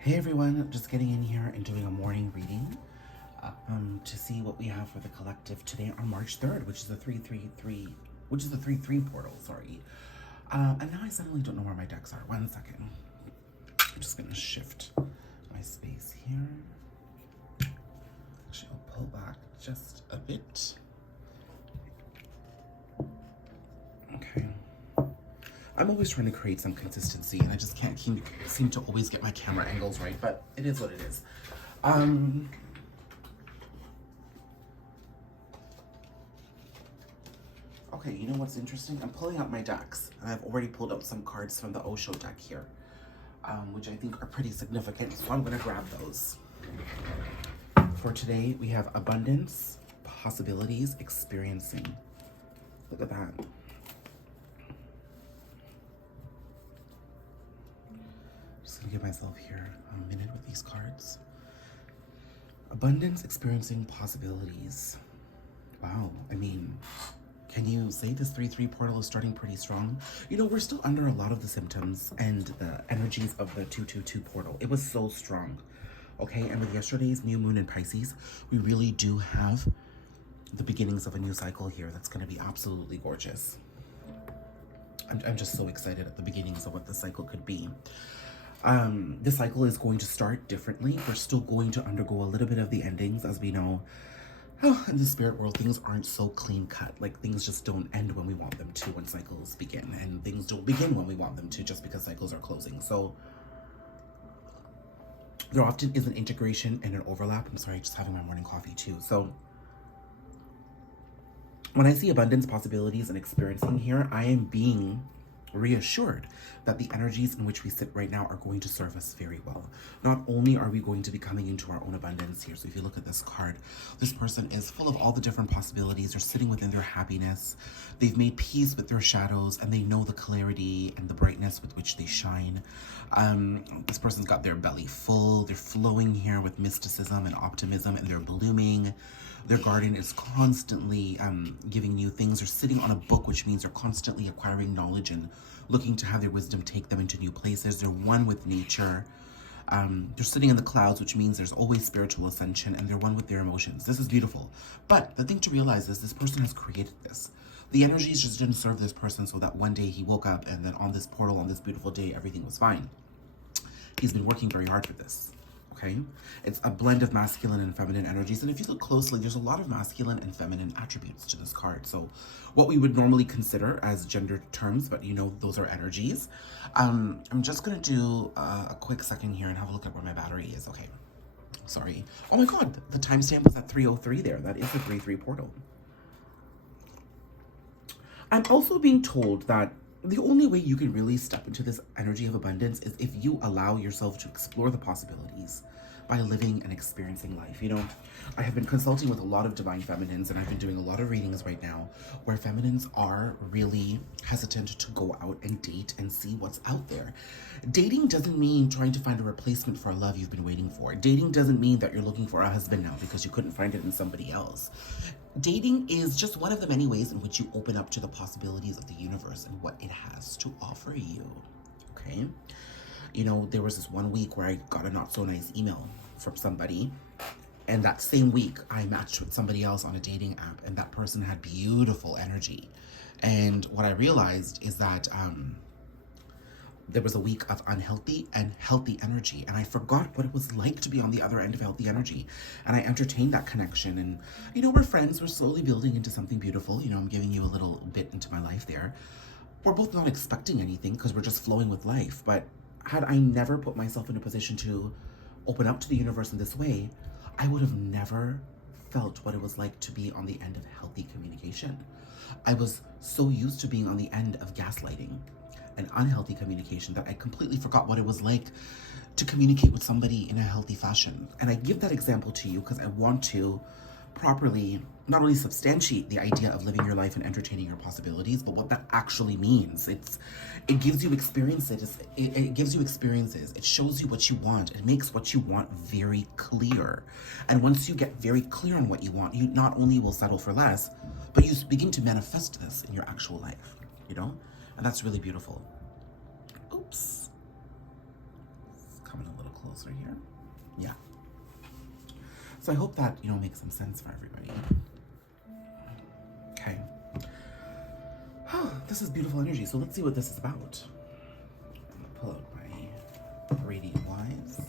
Hey everyone, just getting in here and doing a morning reading to see what we have for the collective today on March 3rd, which is the 3 portal, sorry. And now I suddenly don't know where my decks are. 1 second. I'm just gonna shift my space here. Actually, I'll pull back just a bit. Okay. I'm always trying to create some consistency, and I just can't seem to always get my camera angles right, but it is what it is. Okay, you know what's interesting? I'm pulling out my decks, and I've already pulled out some cards from the Osho deck here, which I think are pretty significant, so I'm gonna grab those. For today, we have abundance, possibilities, experiencing. Look at that. Just gonna give myself here a minute with these cards. Abundance, experiencing, possibilities. Wow, I mean, can you say this 3-3 portal is starting pretty strong? You know, we're still under a lot of the symptoms and the energies of the 2-2-2 portal. It was so strong, okay? And with yesterday's new moon in Pisces, we really do have the beginnings of a new cycle here that's going to be absolutely gorgeous. I'm just so excited at the beginnings of what the cycle could be. This cycle is going to start differently. We're still going to undergo a little bit of the endings, as we know. Oh, in the spirit world, things aren't so clean cut. Like, things just don't end when we want them to when cycles begin, and things don't begin when we want them to just because cycles are closing. So there often is an integration and an overlap. I'm sorry, just having my morning coffee too. So when I see abundance, possibilities, and experiencing here, I am being reassured that the energies in which we sit right now are going to serve us very well. Not only are we going to be coming into our own abundance here, so if you look at this card, this person is full of all the different possibilities. They're sitting within their happiness. They've made peace with their shadows, and they know the clarity and the brightness with which they shine. This person's got their belly full. They're flowing here with mysticism and optimism, and they're blooming. Their garden is constantly giving new things. They're sitting on a book, which means they're constantly acquiring knowledge and looking to have their wisdom take them into new places. They're one with nature. They're sitting in the clouds, which means there's always spiritual ascension, and they're one with their emotions. This is beautiful. But the thing to realize is this person has created this. The energies just didn't serve this person so that one day he woke up and then on this portal, on this beautiful day, everything was fine. He's been working very hard for this. Okay, it's a blend of masculine and feminine energies, and if you look closely, there's a lot of masculine and feminine attributes to this card. So what we would normally consider as gender terms, but you know, those are energies. I'm just gonna do a quick second here and have a look at where my battery is. Okay, sorry. Oh my god, the timestamp was at 3:03 there. That is the 3-3 portal. I'm also being told that the only way you can really step into this energy of abundance is if you allow yourself to explore the possibilities by living and experiencing life. You know, I have been consulting with a lot of divine feminines, and I've been doing a lot of readings right now where feminines are really hesitant to go out and date and see what's out there. Dating doesn't mean trying to find a replacement for a love you've been waiting for. Dating doesn't mean that you're looking for a husband now because you couldn't find it in somebody else. Dating is just one of the many ways in which you open up to the possibilities of the universe and what it has to offer you, okay? You know, there was this one week where I got a not so nice email from somebody, and that same week I matched with somebody else on a dating app, and that person had beautiful energy. And what I realized is that there was a week of unhealthy and healthy energy, and I forgot what it was like to be on the other end of healthy energy, and I entertained that connection. And you know, we're friends, we're slowly building into something beautiful. You know, I'm giving you a little bit into my life there. We're both not expecting anything because we're just flowing with life. But had I never put myself in a position to open up to the universe in this way, I would have never felt what it was like to be on the end of healthy communication. I was so used to being on the end of gaslighting and unhealthy communication that I completely forgot what it was like to communicate with somebody in a healthy fashion. And I give that example to you because I want to properly not only substantiate the idea of living your life and entertaining your possibilities, but what that actually means. It gives you experiences. It gives you experiences. It shows you what you want. It makes what you want very clear. And once you get very clear on what you want, you not only will settle for less, but you begin to manifest this in your actual life, you know? And that's really beautiful. Oops. It's coming a little closer. Pentacles right here. Yeah. So I hope that, you know, makes some sense for everybody. Okay. This is beautiful energy. So let's see what this is about. Pull out my Radiant Wise.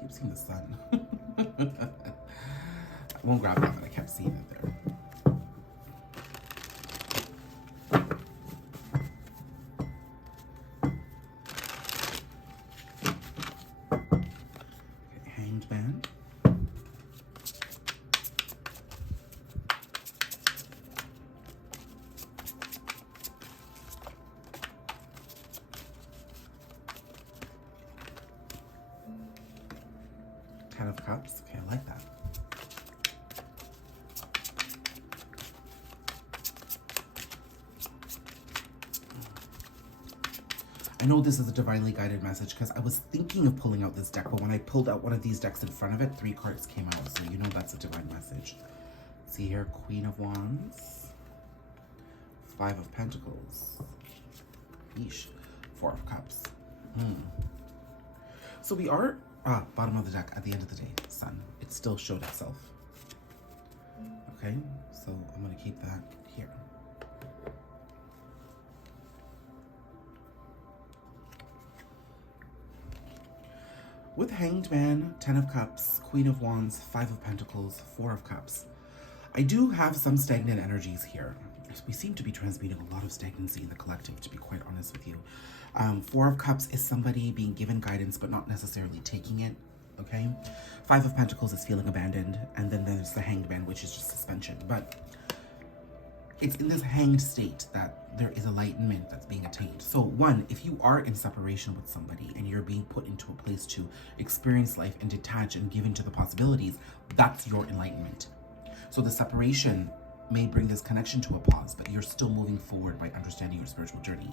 Keep seeing the sun. I won't grab that, but I kept seeing it there. Okay, Hanged Man. Ten of Cups. Okay, I like that. I know this is a divinely guided message because I was thinking of pulling out this deck, but when I pulled out one of these decks in front of it, 3 cards came out, so you know that's a divine message. See here, Queen of Wands, 5 of Pentacles, yeesh, 4 of Cups. So we are, bottom of the deck at the end of the day, Sun. It still showed itself. Okay, so I'm going to keep that here. With Hanged Man, 10 of Cups, Queen of Wands, 5 of Pentacles, 4 of Cups. I do have some stagnant energies here. We seem to be transmuting a lot of stagnancy in the collective, to be quite honest with you. 4 of Cups is somebody being given guidance but not necessarily taking it, okay? 5 of Pentacles is feeling abandoned, and then there's the Hanged Man, which is just suspension. But it's in this hanged state that there is enlightenment that's being attained. So one, if you are in separation with somebody and you're being put into a place to experience life and detach and give into the possibilities, that's your enlightenment. So the separation may bring this connection to a pause, but you're still moving forward by understanding your spiritual journey.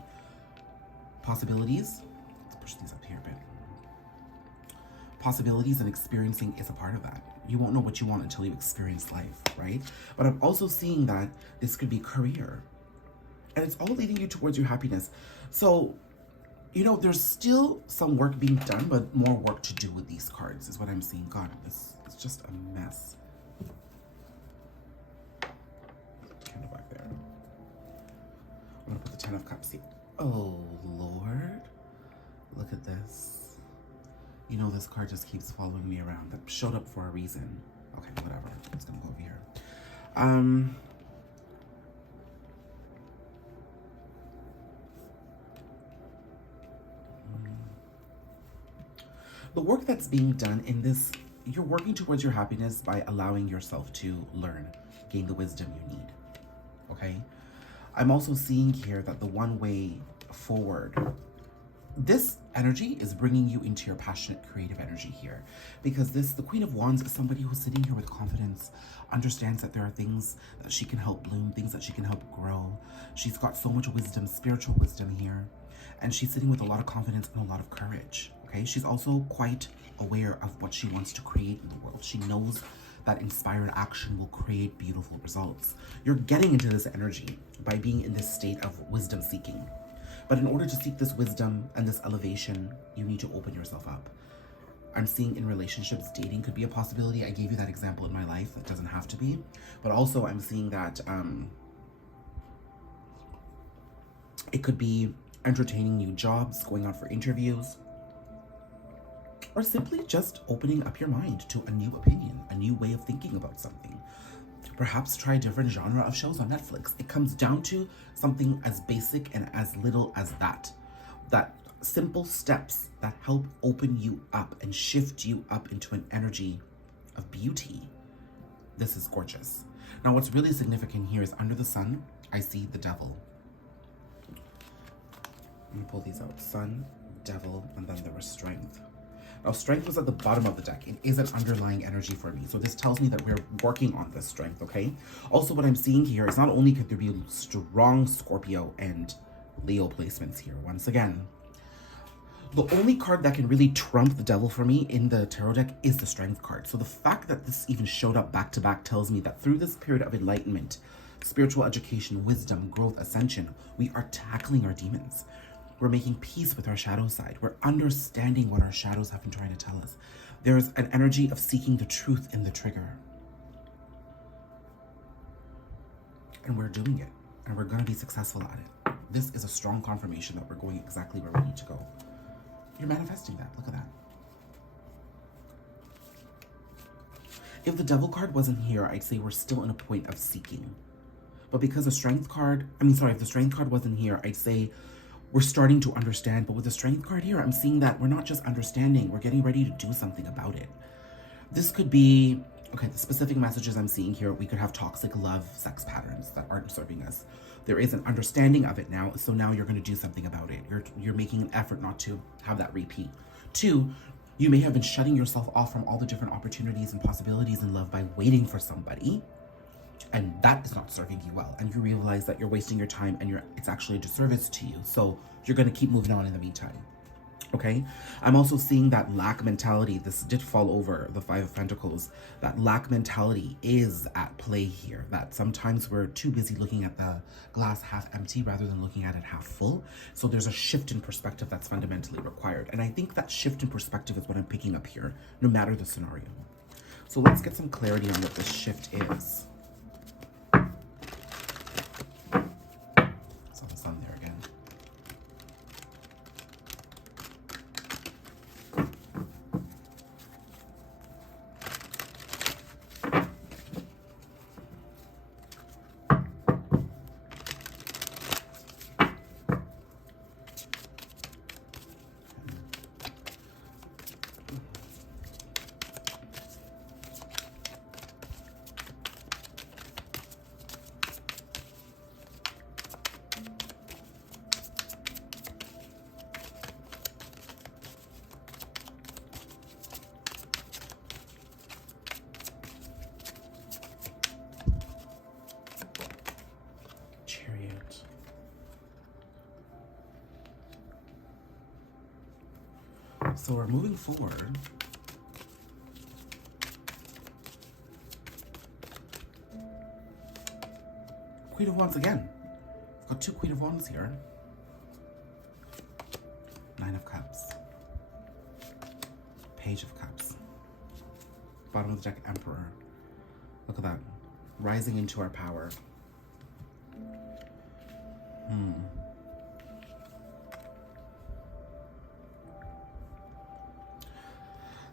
Possibilities, let's push these up here a bit. Possibilities and experiencing is a part of that. You won't know what you want until you experience life, right? But I'm also seeing that this could be career. And it's all leading you towards your happiness. So, you know, there's still some work being done, but more work to do with these cards is what I'm seeing. God, it's just a mess. Kind of back there. I'm gonna put the 10 of Cups here. Oh, Lord. Look at this. You know, this card just keeps following me around. That showed up for a reason. Okay, whatever. It's gonna go over here. The work that's being done in this, you're working towards your happiness by allowing yourself to learn, gain the wisdom you need. Okay? I'm also seeing here that the one way forward, this energy is bringing you into your passionate creative energy here, because the Queen of Wands is somebody who's sitting here with confidence, understands that there are things that she can help bloom, things that she can help grow. She's got so much wisdom, spiritual wisdom here, and she's sitting with a lot of confidence and a lot of courage. Okay, she's also quite aware of what she wants to create in the world. She knows that inspired action will create beautiful results. You're getting into this energy by being in this state of wisdom seeking. But in order to seek this wisdom and this elevation, you need to open yourself up. I'm seeing in relationships, dating could be a possibility. I gave you that example in my life. It doesn't have to be. But also I'm seeing that it could be entertaining new jobs, going out for interviews, or simply just opening up your mind to a new opinion, a new way of thinking about something. Perhaps try a different genre of shows on Netflix. It comes down to something as basic and as little as that. That simple steps that help open you up and shift you up into an energy of beauty. This is gorgeous. Now, what's really significant here is under the sun, I see the devil. I'm gonna pull these out. Sun, devil, and then there was strength. Now, strength was at the bottom of the deck. It is an underlying energy for me. So this tells me that we're working on this strength, okay? Also, what I'm seeing here is not only could there be strong Scorpio and Leo placements here, once again, The only card that can really trump the devil for me in the tarot deck is the Strength card. So the fact that this even showed up back to back tells me that through this period of enlightenment, spiritual education, wisdom, growth, ascension, we are tackling our demons. We're making peace with our shadow side. We're understanding what our shadows have been trying to tell us. There's an energy of seeking the truth in the trigger. And we're doing it. And we're going to be successful at it. This is a strong confirmation that we're going exactly where we need to go. You're manifesting that. Look at that. If the devil card wasn't here, I'd say we're still in a point of seeking. But because the strength card, if the strength card wasn't here, I'd say we're starting to understand. But with the strength card here, I'm seeing that we're not just understanding, we're getting ready to do something about it. This could be, okay, the specific messages I'm seeing here, we could have toxic love, sex patterns that aren't serving us. There is an understanding of it now, so now you're going to do something about it. You're making an effort not to have that repeat. 2, you may have been shutting yourself off from all the different opportunities and possibilities in love by waiting for somebody, and that is not serving you well. And you realize that you're wasting your time and it's actually a disservice to you. So you're going to keep moving on in the meantime. Okay, I'm also seeing that lack mentality. This did fall over the 5 of Pentacles. That lack mentality is at play here. That sometimes we're too busy looking at the glass half empty rather than looking at it half full. So there's a shift in perspective that's fundamentally required. And I think that shift in perspective is what I'm picking up here, no matter the scenario. So let's get some clarity on what this shift is. Saw the sun there again. So we're moving forward. Queen of Wands again. We've got 2 Queen of Wands here. 9 of Cups. Page of Cups. Bottom of the deck, Emperor. Look at that. Rising into our power.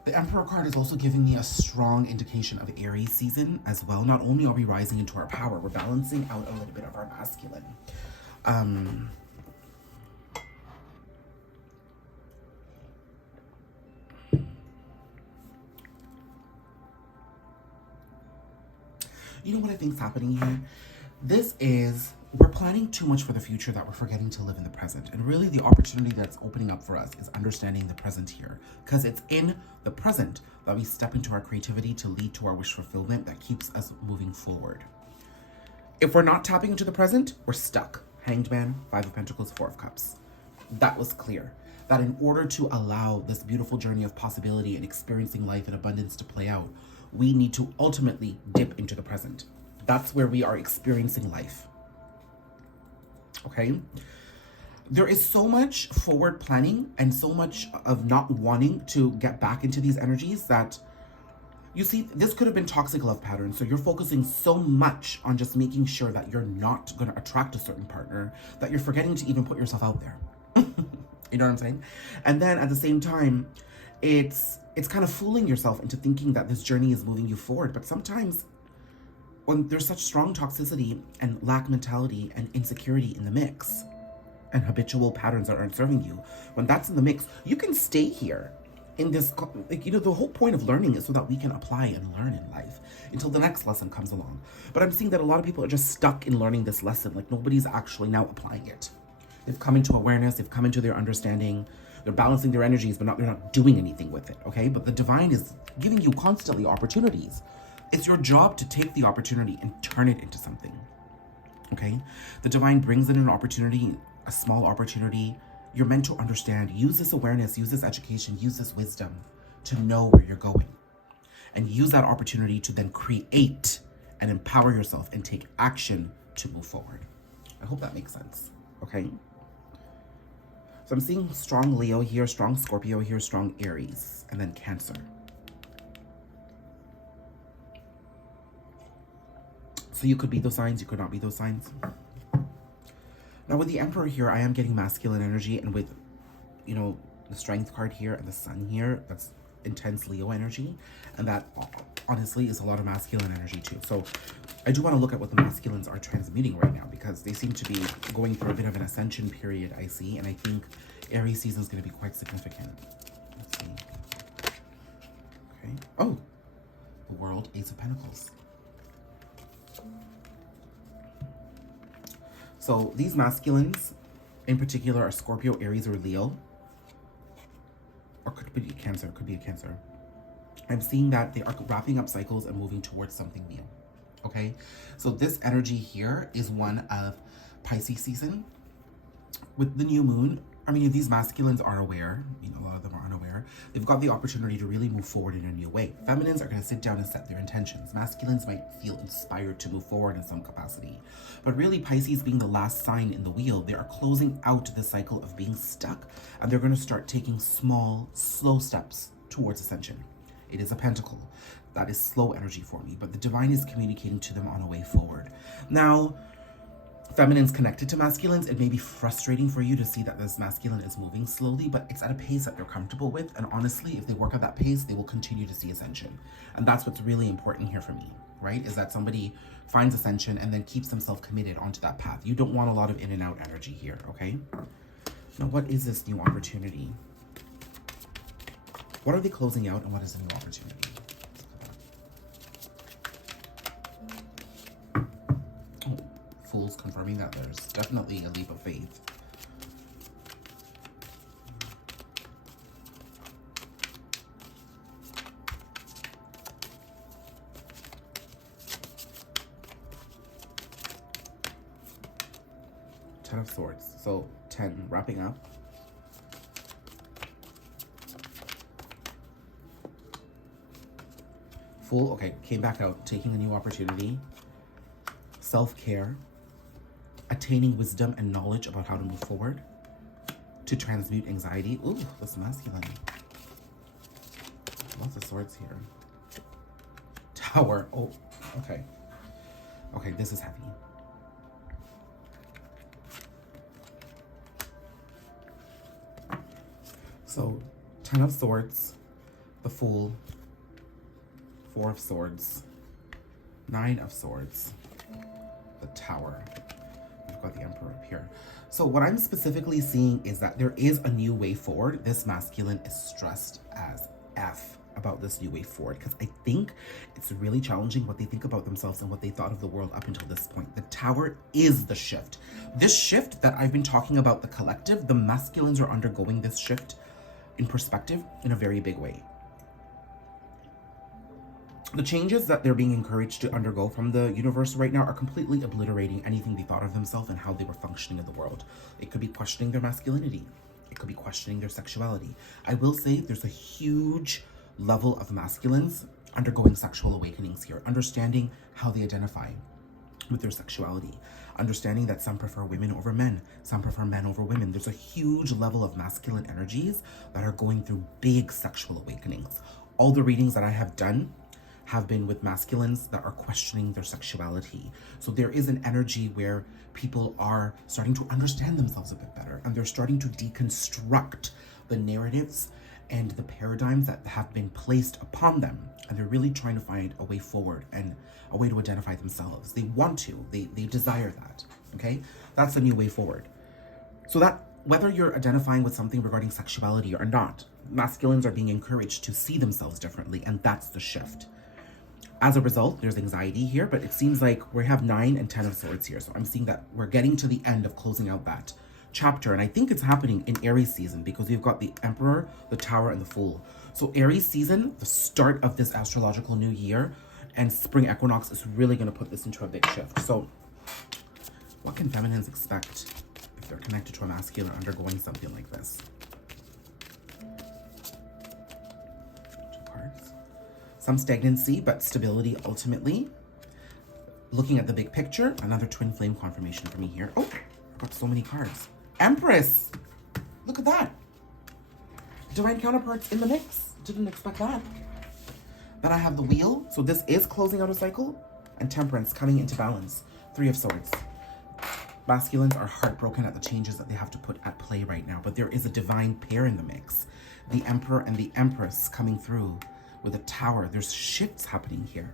The Emperor card is also giving me a strong indication of Aries season as well. Not only are we rising into our power, we're balancing out a little bit of our masculine. You know what I think is happening here? We're planning too much for the future that we're forgetting to live in the present. And really the opportunity that's opening up for us is understanding the present here. Because it's in the present that we step into our creativity to lead to our wish fulfillment that keeps us moving forward. If we're not tapping into the present, we're stuck. Hanged Man, 5 of Pentacles, 4 of Cups. That was clear. That in order to allow this beautiful journey of possibility and experiencing life in abundance to play out, we need to ultimately dip into the present. That's where we are experiencing life. Okay? There is so much forward planning and so much of not wanting to get back into these energies that, you see, this could have been toxic love patterns. So you're focusing so much on just making sure that you're not going to attract a certain partner that you're forgetting to even put yourself out there. You know what I'm saying? And then at the same time, it's kind of fooling yourself into thinking that this journey is moving you forward. But sometimes when there's such strong toxicity and lack mentality and insecurity in the mix and habitual patterns that aren't serving you, when that's in the mix, you can stay here in this, like, you know, the whole point of learning is so that we can apply and learn in life until the next lesson comes along. But I'm seeing that a lot of people are just stuck in learning this lesson. Like nobody's actually now applying it. They've come into awareness, they've come into their understanding, they're balancing their energies, but they're not doing anything with it, okay? But the divine is giving you constantly opportunities. It's your job to take the opportunity and turn it into something, okay? The divine brings in an opportunity, a small opportunity, You're meant to understand. Use this awareness, use this education, use this wisdom to know where you're going. And use that opportunity to then create and empower yourself and take action to move forward. I hope that makes sense, okay? So I'm seeing strong Leo here, strong Scorpio here, strong Aries, and then Cancer. So you could be those signs, you could not be those signs. Now with the Emperor here, I am getting masculine energy, and with, you know, the Strength card here and the Sun here, that's intense Leo energy, and that honestly is a lot of masculine energy too. So I do want to look at what the masculines are transmuting right now, because they seem to be going through a bit of an ascension period, I see, and I think Aries season is going to be quite significant. Let's see. Okay. Oh, the World, Ace of Pentacles. So these masculines in particular are Scorpio, Aries, or Leo. Or could be Cancer, could be a Cancer. I'm seeing that they are wrapping up cycles and moving towards something new. Okay? So this energy here is one of Pisces season. With the new moon, I mean, if these masculines are aware, you know, a lot of them are unaware, they've got the opportunity to really move forward in a new way. Feminines are going to sit down and set their intentions. Masculines might feel inspired to move forward in some capacity. But really, Pisces being the last sign in the wheel, they are closing out the cycle of being stuck, and they're going to start taking small, slow steps towards ascension. It is a pentacle. That is slow energy for me, but the divine is communicating to them on a way forward. Now, feminines connected to masculines, it may be frustrating for you to see that this masculine is moving slowly, but it's at a pace that they're comfortable with. And honestly, if they work at that pace, they will continue to see ascension. And that's what's really important here for me, right? Is that somebody finds ascension and then keeps themselves committed onto that path. You don't want a lot of in and out energy here, okay? Now, what is this new opportunity? What are they closing out, and what is the new opportunity? Fools confirming that there's definitely a leap of faith. Ten of Swords. So 10 wrapping up. Fool, okay, came back out, taking a new opportunity. Self-care. Attaining wisdom and knowledge about how to move forward, to transmute anxiety. Ooh, that's masculine. Lots of swords here. Tower. Oh, okay. Okay, this is heavy. So, 10 of Swords, the Fool, 4 of Swords, 9 of Swords, the Tower. Got the Emperor up here. So what I'm specifically seeing is that there is a new way forward. This masculine is stressed as F about this new way forward, because I think it's really challenging what they think about themselves and what they thought of the world up until this point. The Tower is the shift. This shift that I've been talking about, the collective, the masculines are undergoing this shift in perspective in a very big way. The changes that they're being encouraged to undergo from the universe right now are completely obliterating anything they thought of themselves and how they were functioning in the world. It could be questioning their masculinity. It could be questioning their sexuality. I will say there's a huge level of masculines undergoing sexual awakenings here, understanding how they identify with their sexuality, understanding that some prefer women over men, some prefer men over women. There's a huge level of masculine energies that are going through big sexual awakenings. All the readings that I have done have been with masculines that are questioning their sexuality. So there is an energy where people are starting to understand themselves a bit better, and they're starting to deconstruct the narratives and the paradigms that have been placed upon them, and they're really trying to find a way forward and a way to identify themselves. They want to, they desire that, okay? That's a new way forward. So that whether you're identifying with something regarding sexuality or not, masculines are being encouraged to see themselves differently, and that's the shift. As a result, there's anxiety here, but it seems like we have 9 and 10 of Swords here. So I'm seeing that we're getting to the end of closing out that chapter. And I think it's happening in Aries season, because we've got the Emperor, the Tower, and the Fool. So Aries season, the start of this astrological new year, and spring equinox is really going to put this into a big shift. So what can feminines expect if They're connected to a masculine undergoing something like this. 2 cards. Some stagnancy, but stability ultimately. Looking at the big picture, another twin flame confirmation for me here. Oh, I've got so many cards. Empress! Look at that. Divine counterparts in the mix. Didn't expect that. Then I have the wheel. So this is closing out a cycle. And temperance coming into balance. 3 of Swords. Masculines are heartbroken at the changes that they have to put at play right now. But there is a divine pair in the mix. The Emperor and the Empress coming through with a Tower. There's shifts happening here.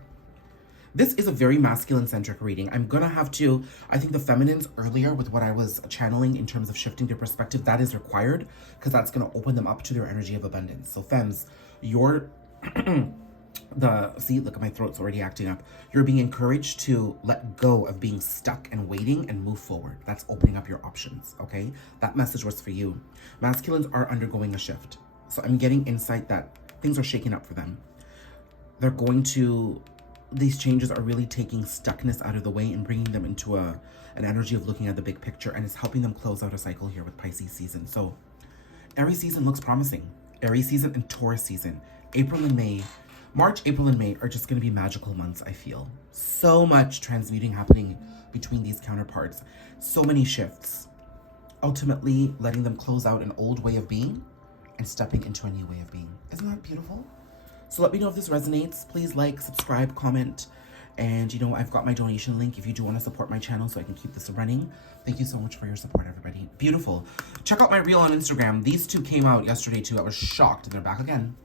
This is a very masculine-centric reading. I'm going to have to, I think the feminines earlier with what I was channeling in terms of shifting their perspective, that is required because that's going to open them up to their energy of abundance. So femmes, you're, see, look at my throat's already acting up. You're being encouraged to let go of being stuck and waiting and move forward. That's opening up your options, okay? That message was for you. Masculines are undergoing a shift. So I'm getting insight that things are shaking up for them. They're going to... These changes are really taking stuckness out of the way and bringing them into an energy of looking at the big picture, and it's helping them close out a cycle here with Pisces season. So Aries season looks promising. Aries season and Taurus season. April and May. March, April, and May are just going to be magical months, I feel. So much transmuting happening between these counterparts. So many shifts. Ultimately, letting them close out an old way of being and stepping into a new way of being. Isn't that beautiful? So let me know if this resonates. Please like, subscribe, comment. And, you know, I've got my donation link if you do want to support my channel so I can keep this running. Thank you so much for your support, everybody. Beautiful. Check out my reel on Instagram. These two came out yesterday, too. I was shocked, and they're back again.